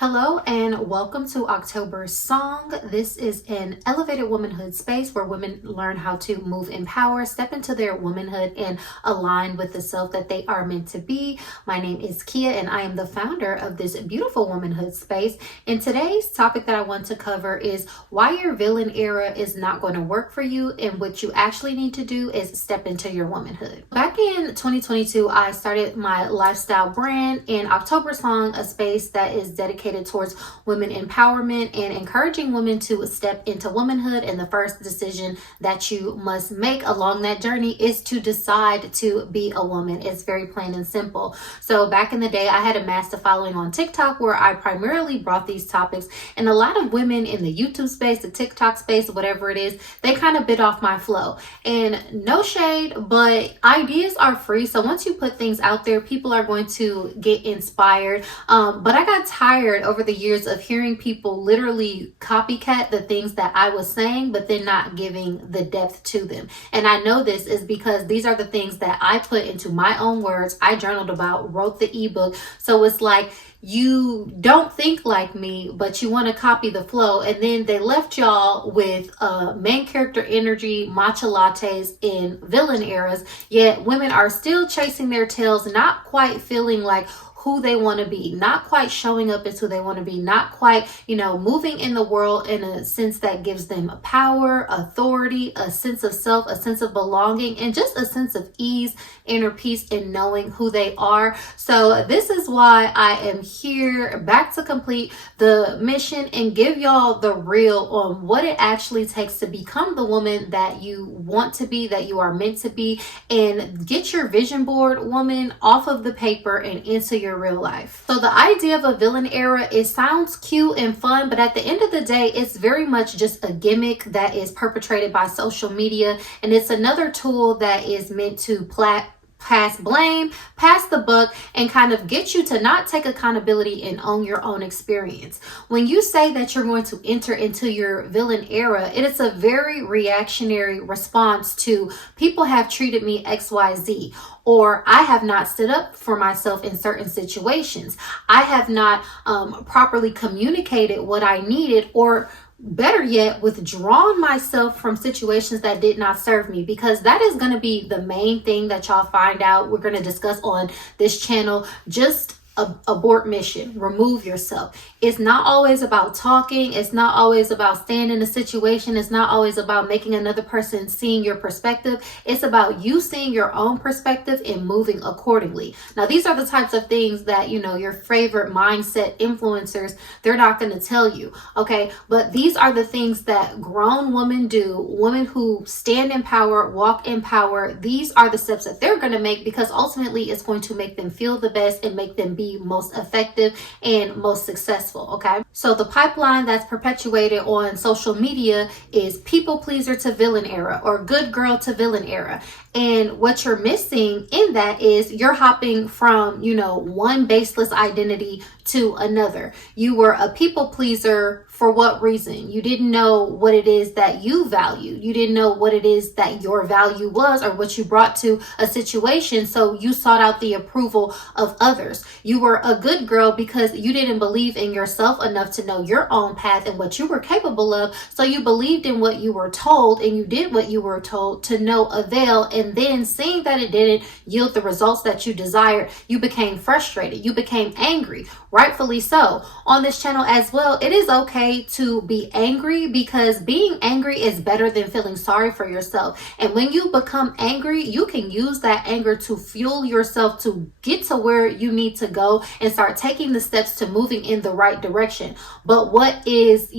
Hello and welcome to October's Song. This is an elevated womanhood space where women learn how to move in power, step into their womanhood, and align with the self that they are meant to be. My name is Kia and I am the founder of this beautiful womanhood space. And today's topic that I want to cover is why your villain era is not going to work for you, and what you actually need to do is step into your womanhood. Back in 2022, I started my lifestyle brand, and October Song, a space that is dedicated towards women empowerment and encouraging women to step into womanhood. And the first decision that you must make along that journey is to decide to be a woman. It's very plain and simple. So back in the day, I had amassed a following on TikTok where I primarily brought these topics, and a lot of women in the YouTube space, the TikTok space, whatever it is, they kind of bit off my flow. And no shade, but ideas are free. So once you put things out there, people are going to get inspired. But I got tired over the years of hearing people literally copycat the things that I was saying, but then not giving the depth to them. And I know this is because these are the things that I put into my own words. I journaled about, wrote the ebook. So it's like, you don't think like me, but you want to copy the flow. And then they left y'all with main character energy, matcha lattes in villain eras, yet women are still chasing their tails, not quite feeling like who they want to be, not quite showing up as who they want to be, not quite, moving in the world in a sense that gives them power, authority, a sense of self, a sense of belonging, and just a sense of ease, inner peace in knowing who they are. So this is why I am here back to complete the mission and give y'all the real on what it actually takes to become the woman that you want to be, that you are meant to be, and get your vision board, woman, off of the paper and into your real life. So the idea of a villain era, it sounds cute and fun, but at the end of the day, it's very much just a gimmick that is perpetrated by social media, and it's another tool that is meant to pass blame, pass the buck, and kind of get you to not take accountability and own your own experience. When you say that you're going to enter into your villain era, it is a very reactionary response to people have treated me XYZ, or I have not stood up for myself in certain situations. I have not properly communicated what I needed, or better yet, withdrawn myself from situations that did not serve me, because that is going to be the main thing that y'all find out we're going to discuss on this channel. Just abort mission, remove yourself. It's not always about talking. It's not always about staying in a situation. It's not always about making another person seeing your perspective. It's about you seeing your own perspective and moving accordingly. Now, these are the types of things that, your favorite mindset influencers, they're not going to tell you. Okay. But these are the things that grown women do, women who stand in power, walk in power. These are the steps that they're going to make, because ultimately it's going to make them feel the best and make them be most effective and most successful. Okay, so the pipeline that's perpetuated on social media is people pleaser to villain era, or good girl to villain era. And what you're missing in that is you're hopping from, one baseless identity to another. You were a people pleaser for what reason? You didn't know what it is that you value. You didn't know what it is that your value was, or what you brought to a situation. So you sought out the approval of others. You were a good girl because you didn't believe in yourself enough to know your own path and what you were capable of. So you believed in what you were told, and you did what you were told to no avail. And then seeing that it didn't yield the results that you desired, you became frustrated. You became angry, rightfully so. On this channel as well, it is okay to be angry, because being angry is better than feeling sorry for yourself. And when you become angry, you can use that anger to fuel yourself to get to where you need to go and start taking the steps to moving in the right direction. But what is,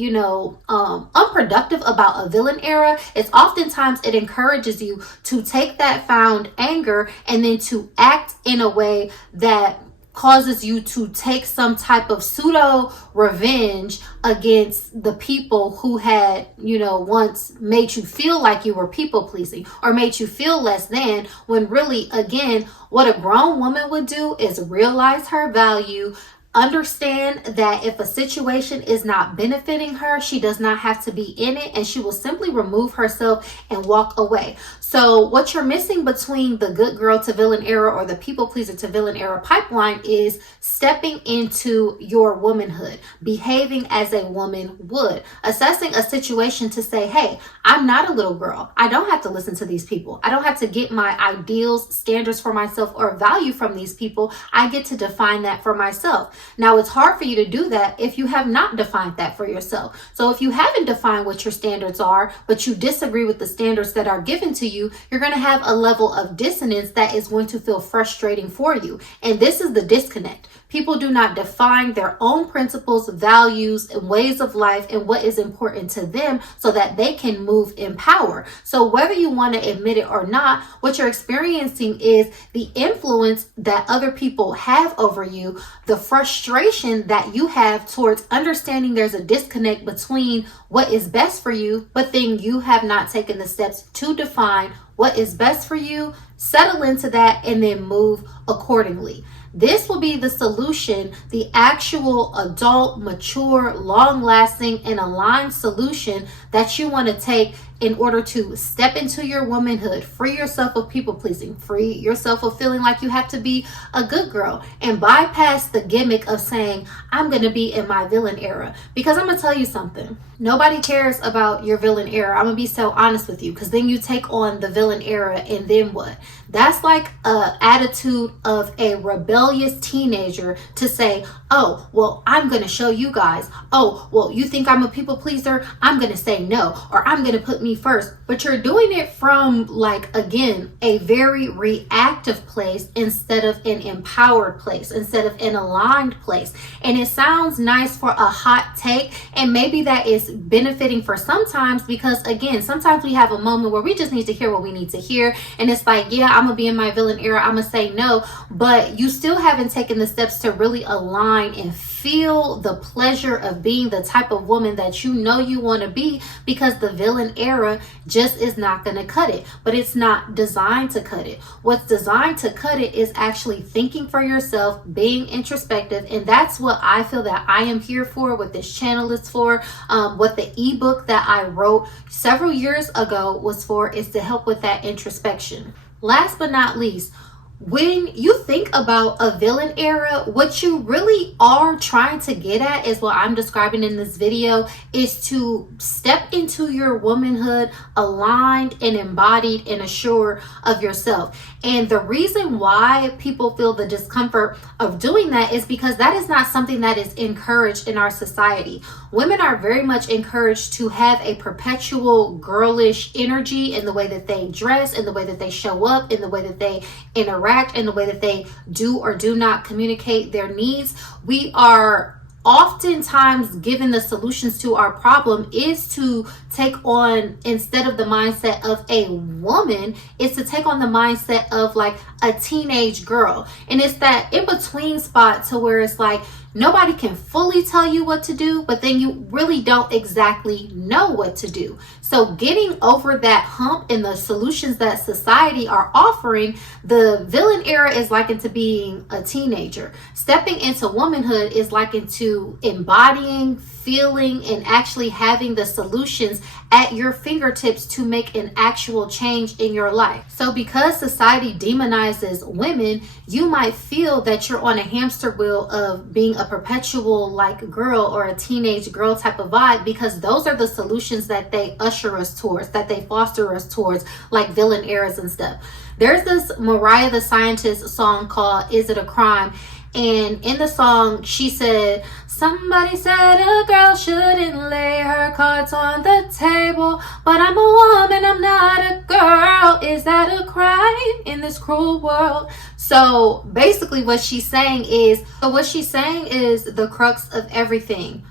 unproductive about a villain era is oftentimes it encourages you to take that found anger and then to act in a way that causes you to take some type of pseudo revenge against the people who had, once made you feel like you were people pleasing, or made you feel less than, when really, again, what a grown woman would do is realize her value, understand that if a situation is not benefiting her, she does not have to be in it, and she will simply remove herself and walk away. So what you're missing between the good girl to villain era or the people pleaser to villain era pipeline is stepping into your womanhood, behaving as a woman would, assessing a situation to say, hey, I'm not a little girl. I don't have to listen to these people. I don't have to get my ideals, standards for myself, or value from these people. I get to define that for myself. Now, it's hard for you to do that if you have not defined that for yourself. So if you haven't defined what your standards are, but you disagree with the standards that are given to you, you're going to have a level of dissonance that is going to feel frustrating for you. And this is the disconnect. People do not define their own principles, values, and ways of life and what is important to them so that they can move in power. So whether you want to admit it or not, what you're experiencing is the influence that other people have over you, the frustration that you have towards understanding there's a disconnect between what is best for you, but then you have not taken the steps to define what is best for you, settle into that, and then move accordingly. This will be the solution, the actual adult, mature, long-lasting, and aligned solution that you want to take in order to step into your womanhood, free yourself of people pleasing, free yourself of feeling like you have to be a good girl, and bypass the gimmick of saying, I'm going to be in my villain era. Because I'm going to tell you something. Nobody cares about your villain era. I'm going to be so honest with you, because then you take on the villain era, and then what? That's like an attitude of a rebellious teenager to say, oh, well, I'm going to show you guys. Oh, well, you think I'm a people pleaser? I'm going to say no, or I'm going to put me first. But you're doing it from, like, again, a very reactive place instead of an empowered place, instead of an aligned place. And it sounds nice for a hot take, and maybe that is benefiting for sometimes, because again, sometimes we have a moment where we just need to hear what we need to hear, and it's like, yeah, I'm gonna be in my villain era, I'm gonna say no, but you still haven't taken the steps to really align and feel the pleasure of being the type of woman that you know you want to be, because the villain era just is not going to cut it. But it's not designed to cut it. What's designed to cut it is actually thinking for yourself, being introspective, and that's what I feel that I am here for, what this channel is for, what the ebook that I wrote several years ago was for, is to help with that introspection. Last but not least, when you think about a villain era, what you really are trying to get at is what I'm describing in this video, is to step into your womanhood aligned and embodied and assured of yourself. And the reason why people feel the discomfort of doing that is because that is not something that is encouraged in our society. Women are very much encouraged to have a perpetual girlish energy in the way that they dress, in the way that they show up, in the way that they interact, in the way that they do or do not communicate their needs. We are oftentimes given the solutions to our problem is to take on, instead of the mindset of a woman, is to take on the mindset of like a teenage girl. And it's that in between spot to where it's like nobody can fully tell you what to do, but then you really don't exactly know what to do. So getting over that hump and the solutions that society are offering, the villain era is likened to being a teenager. Stepping into womanhood is likened to embodying, feeling, and actually having the solutions at your fingertips to make an actual change in your life. So because society demonizes women, you might feel that you're on a hamster wheel of being a perpetual like girl or a teenage girl type of vibe, because those are the solutions that they usher us towards, that they foster us towards, like villain eras and stuff. There's this Mariah the Scientist song called Is It a Crime? And in the song, she said, somebody said a girl shouldn't lay her cards on the table, but I'm a woman, I'm not a girl. Is that a crime in this cruel world? So basically what she's saying is the crux of everything.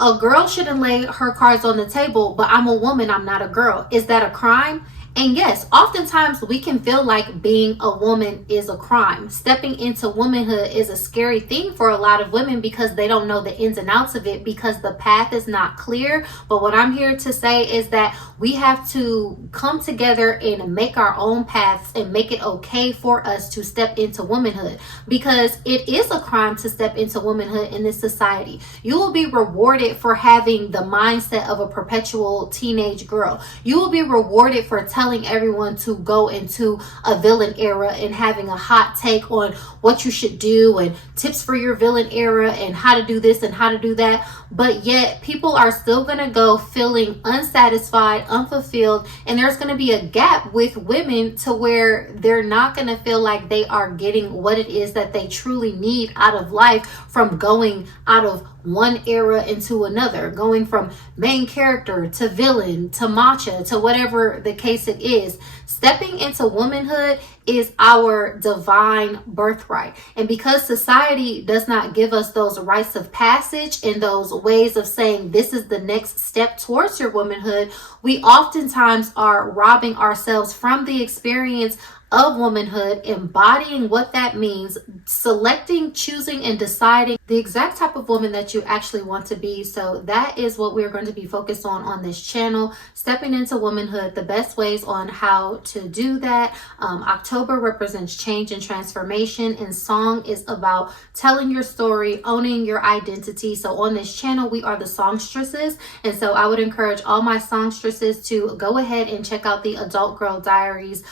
A girl shouldn't lay her cards on the table, but I'm a woman, I'm not a girl. Is that a crime? And yes, oftentimes we can feel like being a woman is a crime. Stepping into womanhood is a scary thing for a lot of women because they don't know the ins and outs of it, because the path is not clear. But what I'm here to say is that we have to come together and make our own paths and make it okay for us to step into womanhood, because it is a crime to step into womanhood in this society. You will be rewarded for having the mindset of a perpetual teenage girl. You will be rewarded for telling everyone to go into a villain era and having a hot take on what you should do and tips for your villain era and how to do this and how to do that. But yet people are still going to go feeling unsatisfied, unfulfilled, and there's going to be a gap with women to where they're not going to feel like they are getting what it is that they truly need out of life from going out of one era into another, going from main character to villain to matcha to whatever the case it is. Stepping into womanhood is our divine birthright. And because society does not give us those rites of passage and those ways of saying this is the next step towards your womanhood, we oftentimes are robbing ourselves from the experience of womanhood, embodying what that means, selecting, choosing, and deciding the exact type of woman that you actually want to be. So that is what we're going to be focused on this channel, stepping into womanhood, the best ways on how to do that. October represents change and transformation, and song is about telling your story, owning your identity. So on this channel, we are the songstresses, and so I would encourage all my songstresses to go ahead and check out the Adult Girl Diaries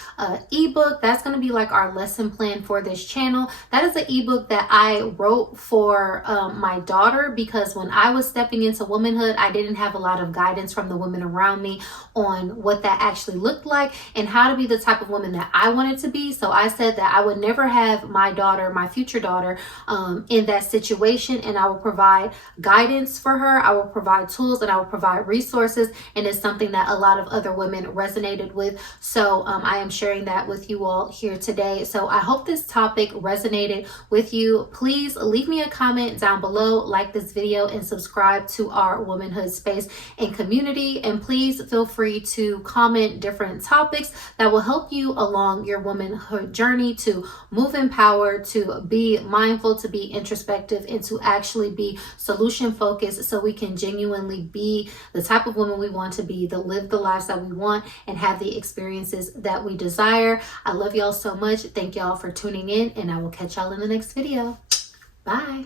ebook. That's going to be like our lesson plan for this channel. That is an ebook that I wrote for my daughter, because when I was stepping into womanhood, I didn't have a lot of guidance from the women around me on what that actually looked like and how to be the type of woman that I wanted to be. So I said that I would never have my daughter, my future daughter, in that situation, and I will provide guidance for her. I will provide tools and I will provide resources, and it's something that a lot of other women resonated with. So I am sharing that with you all here today. So I hope this topic resonated with you. Please leave me a comment down below, like this video, and subscribe to our womanhood space and community. And please feel free to comment different topics that will help you along your womanhood journey to move in power, to be mindful, to be introspective, and to actually be solution focused, so we can genuinely be the type of woman we want to be, to live the lives that we want and have the experiences that we desire. I love y'all so much. Thank y'all for tuning in, and I will catch y'all in the next video. Bye.